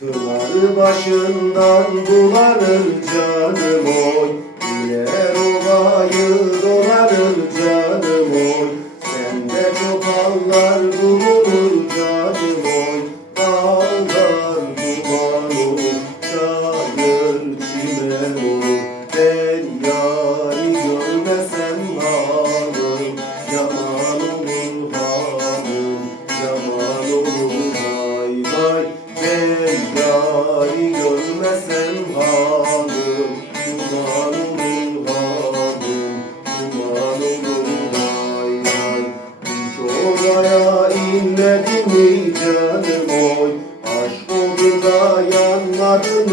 Pınarı başından bulanır canım yari görmesem halım Duman olur halim Duman olur canım oy? Aşk odunda yanmadın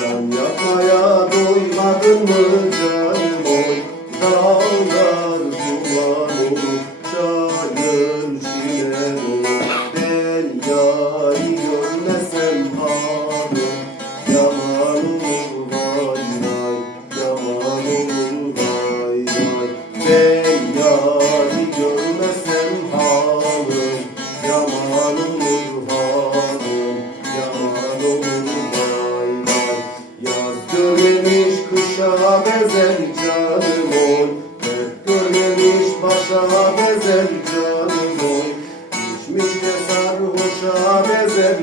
Can yakmaya doymadın mı bezer canım oy. Dert görmemiş başa bezer canım oy. İçmiş de sarhoşa bezer